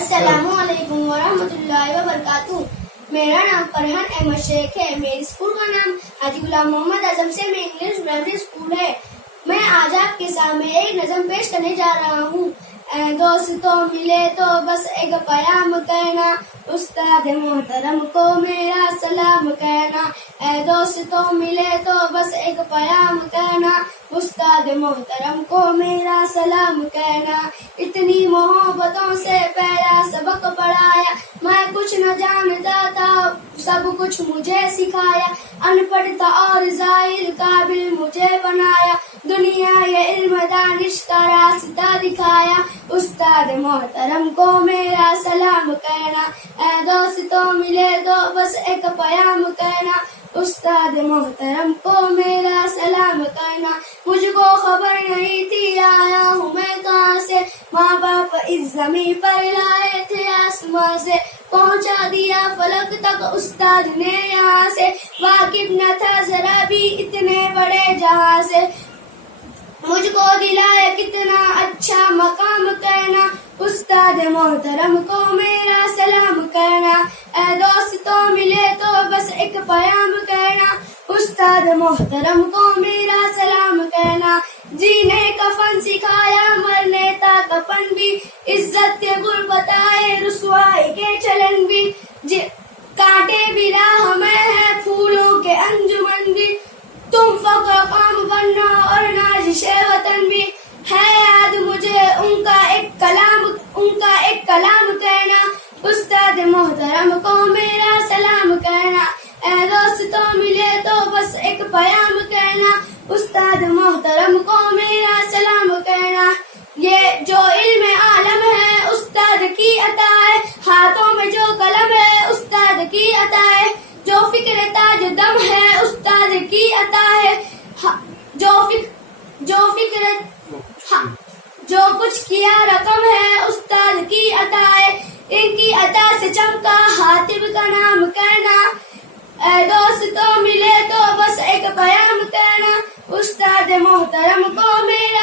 السلام علیکم ورحمۃ اللہ وبرکاتہ۔ میرا نام فرحان احمد شیخ ہے۔ میرے اسکول کا نام حاجی غلام محمد اعظم سے میں انگلش پرائمری اسکول ہے۔ میں آج آپ کے سامنے ایک نظم پیش کرنے جا رہا ہوں۔ اے دوستوں ملے تو بس ایک پیام کہنا، استاد محترم کو میرا سلام کہنا۔ اے دوستوں ملے تو بس ایک پیام کہنا، استاد محترم کو میرا سلام کہنا۔ اتنی محبتوں سے پہلا سبق پڑھایا، میں کچھ نہ جانتا تھا سب کچھ مجھے سکھایا۔ ان پڑھ تھا اور ظاہر قابل مجھے بنایا، دنیا یہ علم دانش کا راستہ دکھایا۔ استاد محترم کو میرا سلام کہنا، اے دوستوں ملے تو بس ایک پیام کہنا، استاد محترم کو میرا سلام کہنا۔ مجھ کو خبر نہیں تھی آیا ہوں میں کہاں سے، ماں باپ اس زمین پر لائے تھے آسمان سے، پہنچا دیا فلک تک استاد نے یہاں سے، واقف نہ تھا ذرا بھی اتنے بڑے جہاں سے، مجھ کو دلایا کتنا اچھا مقام کہنا، استاد محترم کو میرا سلام کہنا۔ اے دوستوں ملے تو بس ایک پیام کہنا، استاد محترم کو میرا سلام کہنا۔ جینے کا فن سکھایا مرنے تا کفن بھی، عزت کے گل بتائے رسوائی کے چلن بھی، کانٹے بھی راہ میں ہے پھولوں کے انجمن بھی، تم فخر قوم بننا اور نازش وطن بھی، ہے یاد مجھے ان کا ایک کلام کہنا، استاد محترم کو میرا سلام کہنا۔ اے دوستوں ملے تو بس ایک پیام کہنا، استاد محترم کو میرا سلام کہنا۔ یہ جو علم عالم ہے استاد کی عطا ہے، ہاتھوں میں جو قلم ہے استاد کی عطا ہے، جو فکر تاج دم ہے استاد کی عطا ہے، جو کچھ کیا رقم ہے استاد کی عطا ہے، ان کی عطا سے چمکا حاتب کا نام کہنا۔ اے دوستوں ملے تو بس ایک پیام کہنا، استاد محترم کو میرا